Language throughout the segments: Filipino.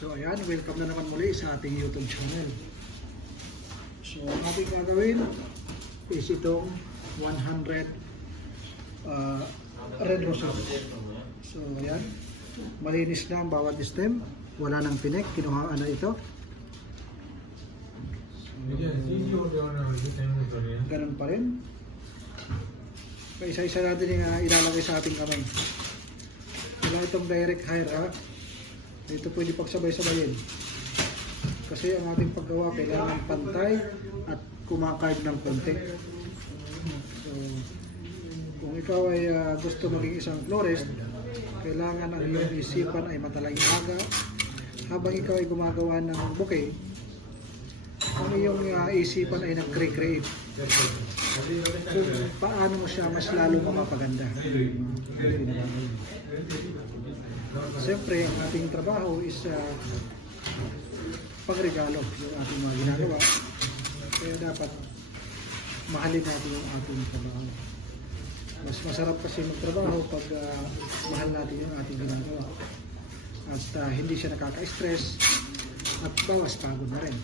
So ayan, welcome na naman muli sa ating YouTube channel. So ang ating gagawin is itong 100 red roses. So ayan, malinis na ang bawat stem, wala nang pinek, kinuhaan na ito. Ganun pa rin. Isa-isa natin yung ilalagay sa ating kamay. Wala itong direct hire ha. Ito pwede pagsabay-sabayin. Kasi ang ating paggawa kailangan pantay at kumakarb ng konti. So, kung ikaw ay gusto maging isang florist, kailangan ang iyong isipan ay matalaga habang ikaw ay gumagawa ng bouquet. Ang iyong isipan ay nag-create. Kung paano mo siya mas lalo mapapaganda. Siyempre, ang ating trabaho is pagregalo yung ating mga ginagawa. Kaya dapat mahalin natin yung ating trabaho. Mas masarap kasi magtrabaho pag mahal natin yung ating ginagawa. At hindi siya nakaka-stress at bawas pagod na rin.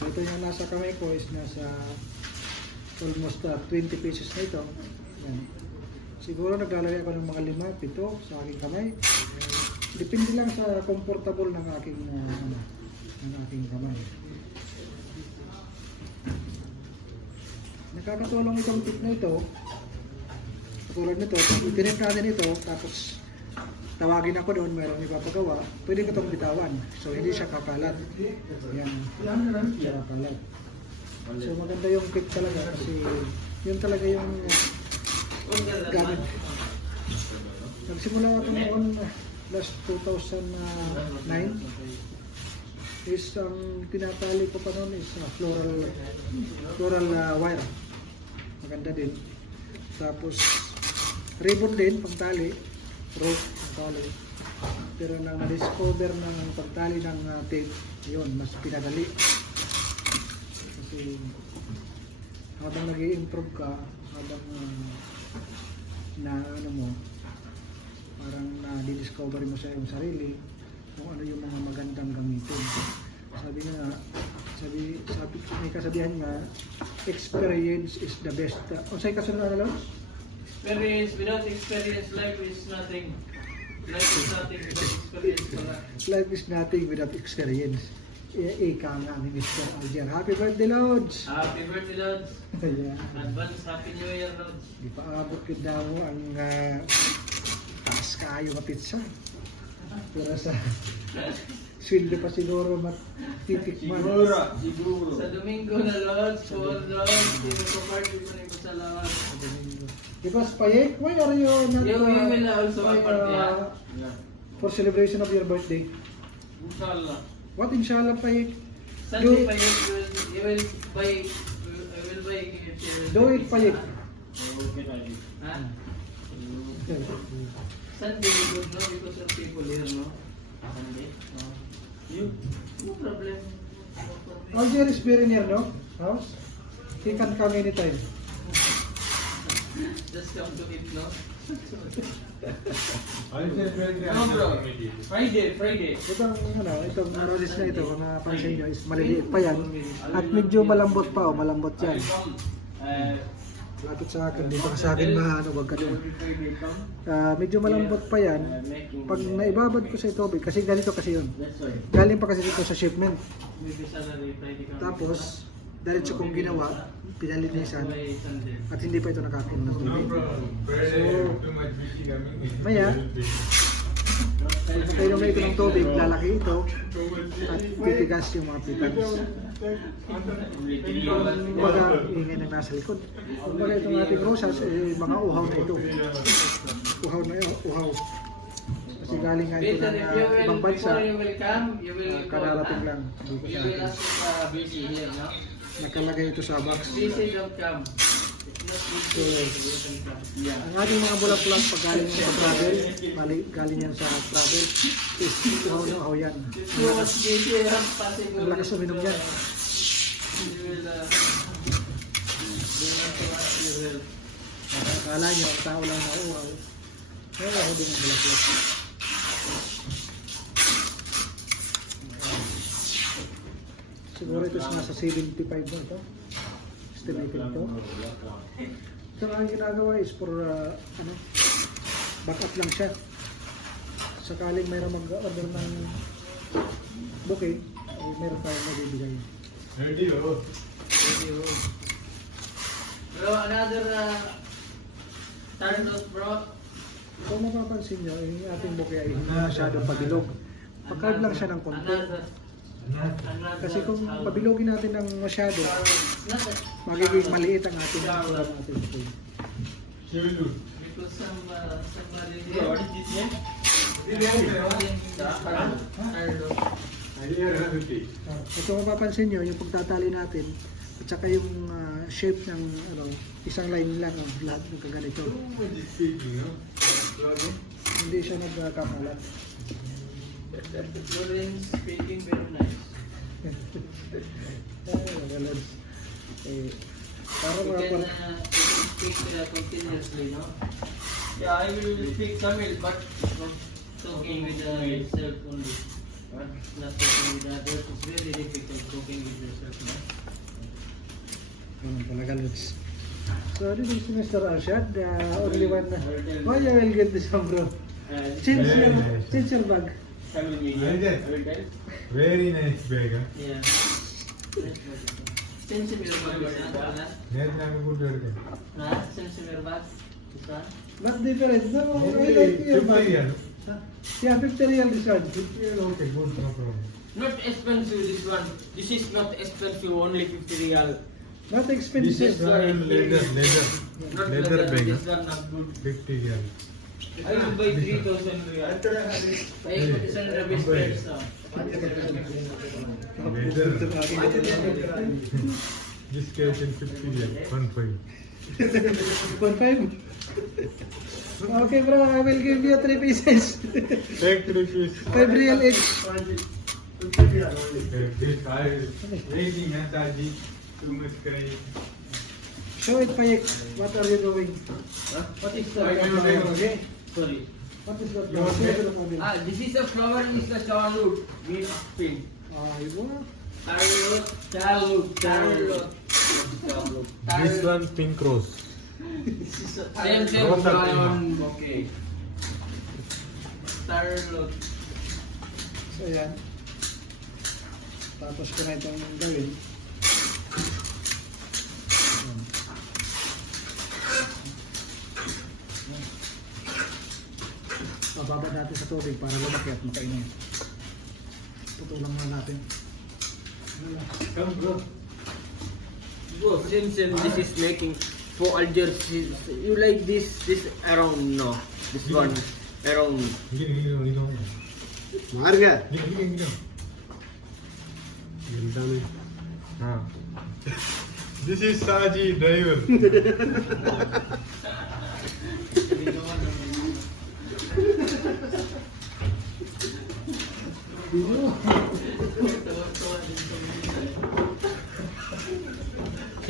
So ito yung nasa kamay ko is nasa almost 20 pieces na ito. Yan. Siguro naglalagay ako ng mga 5, 7 sa aking kamay. Depende lang sa comfortable ng aking kamay. Nakakatulong itong tip na ito. Katulad nito, itinip natin ito, tapos tawagin ako doon, mayroong ipapagawa, pwede ko itong bitawan. So hindi siya kakalat. Yan, siya kakalat. So maganda yung tip talaga kasi yun talaga yung gamit. Nagsimula ako noon last 2009 is ang tinatali ko pa noon is floral wire. Maganda din. Tapos ribbon din pagtali, rope pagtali. Pero nang na-discover ng pagtali ng tape, yun mas pinadali. Kasi habang nag-i-improve ka, habang parang na-discover mo sa iyong sarili kung ano yung mga magandang gamitin. Sabi may kasabihan nga, experience is the best. Unsay kasunod na lang? Experience, without experience, life is nothing. Life is nothing without experience pala. Life is nothing without experience. Ika nga ni Mr. Alger. Happy birthday, Lods! Happy birthday, Lods! Yeah. Advance Happy New Year, Lods! Di pa abot yun na mo ang taas kaayo na pizza. Pero sa swilde pa siguro matitikman. Siguro. Sa Domingo na, Lods, Paul, Lods, party pa rin sa lahat. Di ba, Spayek? Why are you not You will also a party, for celebration of your birthday? Inshallah. What inshallah, Payek? Sunday pa you will buy, I will buy it. Do it, Payek. Ha? Sunday good, no? Because of people here, no? Sunday? You? No problem. Alger is very near, no? House? He can come anytime. Just come to eat, no? No bro, Friday. Itong roses na ito, kung napansin nyo, is maliliit pa yan. At medyo malambot pa, malambot yan. Lapit sa akin, dito ka sa akin wag ka doon. Medyo malambot pa yan. Pag naibabad ko sa tubig, kasi ganito kasi yun. Galing pa kasi dito sa shipment. Tapos, diretso kong ginawa, pinalinisan, at hindi pa ito nakakuha ng tubig. So, maya, pag nakainom na ito ng tubig, lalaki ito, at titigas yung mga pitans. Kumbaga, ingay na nasa likod. Kumbaga itong ating rosas, mga uhaw na ito. Uhaw na yun, uhaw. Kasi galing nga ito ng ibang bansa, kararating lang. You will ask busy here, no? Nakalagay ito sa box. Busy don't come. So, ang ating mga bulak-bulak pag galing yan sa travel, galing yan sa travel, is uhaw na uhaw yan. Ang lakas uminom yan. Akala nyo, tao lang na uhaw. Kaya ako din ang bulak-bulak. Siguro ito nasa 75 na ito. Estimated ito. So ang ginagawa is for backup lang siya. Sakaling mayroong mag-order ng bouquet, ay meron tayong mabibigay. Ready, oh. Video. Bro, another turn out, bro. Kung mapapansin nyo, yung ating bouquet ay hindi masyadong pabilog. Pagkard lang siya ng konti. Another Kasi kung pabilogin natin ng masyado, magiging maliit ang ating bouquet. She will do. Because somebody Bro, what is this name? Idea, 50. At kung mapapansin nyo, yung pagtatali natin, at saka yung shape ng isang line lang ang lahat ng kaganito. What is speaking, no? Hindi siya nagkakalat. Lawrence speaking very nice. Para You mga can speak continuously, no? Yeah, I will speak Tamil, but Not talking with yourself only. Not talking with others. It's very difficult talking with yourself, no? Ganun talaga, Lods. So, this is Mr. Arshad, only one na. Oh, you will get this one, bro. Change your bag. Tamil medium. I will tell. Very nice bag, huh? Yeah. Send some your bag, huh? Net namin good work. Huh? Send some your bag. This one? Not different. No, I like your 50 bag. real. Yeah, 50 real this one. 50 real, okay, good, no problem. Not expensive this one. This is not expensive, only 50 real. Not This expensive. is leather Not bag, This huh? one not good. 50 real. I will buy 3,000 real. Ay, send the best friends, no? Leather. This case in 50 real, 1.5. 1.5. Okay, bro, I will give you 3 pieces. Take 3 piece. 5 real each. This I waiting, huh, Taji? Too much crying. Show it, Payek. What are you doing? What is Okay. Sorry. What is that? You okay? This is a flower is the childhood. Green pink. Aywa. Childhood. This one pink rose. Same Rose are brown. pink. Okay. Starlot. So, ayan. Tapos ko na itong gawin. Bababa natin sa tubig para lumaki at makainin. Putulang muna natin. Come, bro. Bro, same. This is making for Algiers. You like this around no? This one around. Gini. Marga! Gini. This is Saji driver.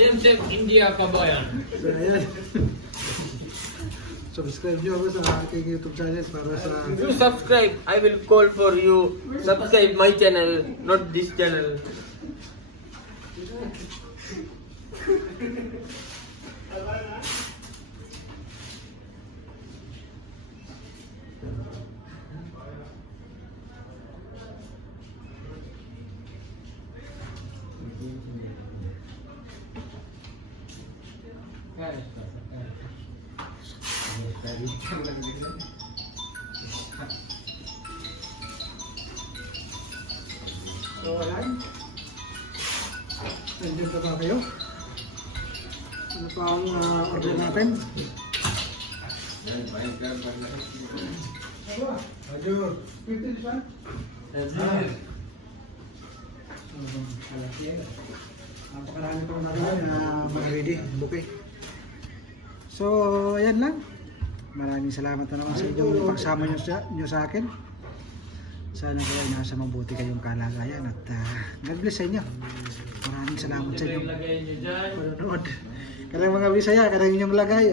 Same India kabayan. So, ayan. Subscribe nyo ako sa aking YouTube channel para sa... You subscribe, I will call for you. Subscribe my channel, not this channel. So, ayan. Nandiyan pa ba kayo? Ano pa ang order natin? Ajur. Pwede siya? Napakarami po natin na mga ready, bouquet. So, ayan lang. Maraming salamat na naman sa inyong pagsama nyo sa akin. Sana po ay nasa mabuti kayong kalagayan at God bless sa inyo. Maraming salamat sa inyong Lagay nyo dyan. panonood. Kanang mga Bisaya, kanang inyong lagay.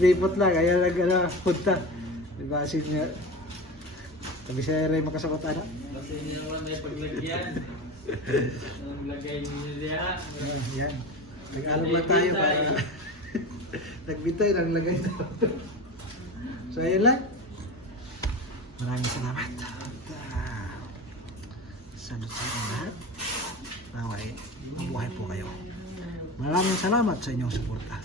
Ripot lang, ayan lang punta. Diba, Sabi si Ray makasagot ano? Kasi hindi naman may paglagyan. Naglagay niyo diya. Yan. Nag-alok lang tayo para nagbitay lang lagay daw. So ayun lang. Maraming salamat. Sa lahat. Naway, mabuhay po kayo. Maraming salamat sa inyong suporta.